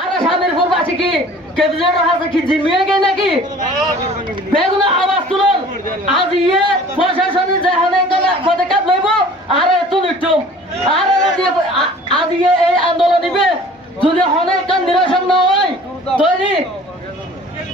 আরে স্বামীর ফুল আছে কি? কেবজের আছে কি? জিমিয়ে গে নাকি? বেগুনা আওয়াজ তুলুন। আজ ইয়ে প্রশাসনে যেখানে গেলে পদক্ষেপ লইব আরে তুমি টুম আরে আজ ইয়ে- আ- আজ ইয়ে এই আন্দোলন নিবে যদি হনে কান নিরসন না হয় তৈরি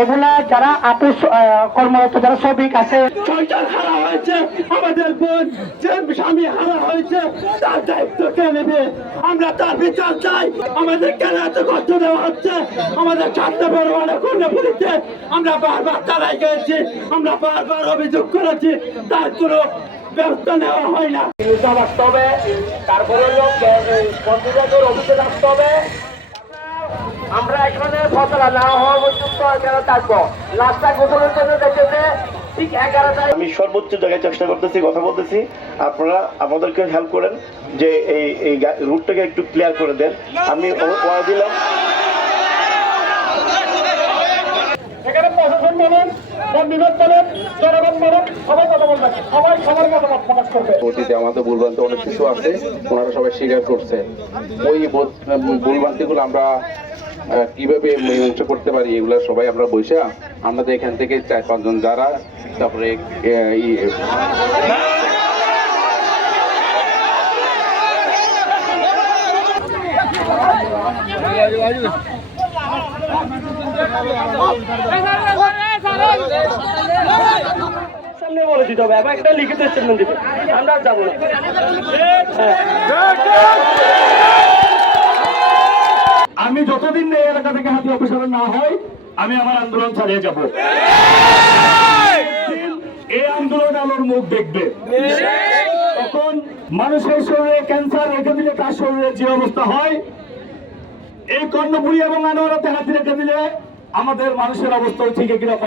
এগুলা যারা আপুস কর্মরত যারা শ্রমিক আছে সন্তান হারা হয়েছে আমাদের বোন যে স্বামী হারা হয়েছে তার দায়িত্ব কে নেবে? আমরা তার বিচার চাই। আমাদের কেন এত কষ্ট দেওয়া হচ্ছে? আমাদের ছাত্র পরিমাণে কর্ণপুরীতে আমরা বারবার তারাই গেছি আমরা বারবার অভিযোগ করেছি তার কোনো ব্যবস্থা নেওয়া হয় না। নিজাম আসতে হবে তারপরে হলো বন্ধুদের অভিযোগ আসতে হবে। আমরা এখানে ফসলা না হওয়া পর্যন্ত এখানে থাকব? লাস্টটা গোসলের জন্য দেখেছে ঠিক এগারোটায় আমি সর্বোচ্চ জায়গায় চেষ্টা করতেছি কথা বলতেছি। আপনারা আমাদেরকে হেল্প করেন যে এই এই রুটটাকে একটু ক্লিয়ার করে দেন। আমি ওয়া দিলাম। এখানে প্রশাসন বলেন বন্ধুদের বলেন জনগণ বলেন সবাই কথা বলবেন সবাই সবার মতামত প্রকাশ করবে। অতীতে আমাদের ভুলভ্রান্তি অনেক কিছু আছে ওনারা সবাই স্বীকার করছে। ওই ভুলভ্রান্তিগুলো আমরা কীভাবে মীমাংসা করতে পারি এগুলো সবাই আমরা বৈশা আমাদের এখান থেকে চার পাঁচজন যারা তারপরে আহ, সামনে বলে দিতে হবে একটা লিখিত স্টেটমেন্ট দিতে আমরা যাব না আমি যতদিন না এই অফিসার না হই আমি আমার আন্দোলন চালিয়ে যাব। এই আন্দোলন আলোর মুখ দেখবে। তখন মানুষের শরীরে ক্যান্সার রেখে দিলে তার শরীরে যে অবস্থা হয় এই কর্ণপুরি এবং আনোয়ারাতে হাতি রেখে দিলে আমাদের মানুষের অবস্থা ঠিক একই রকম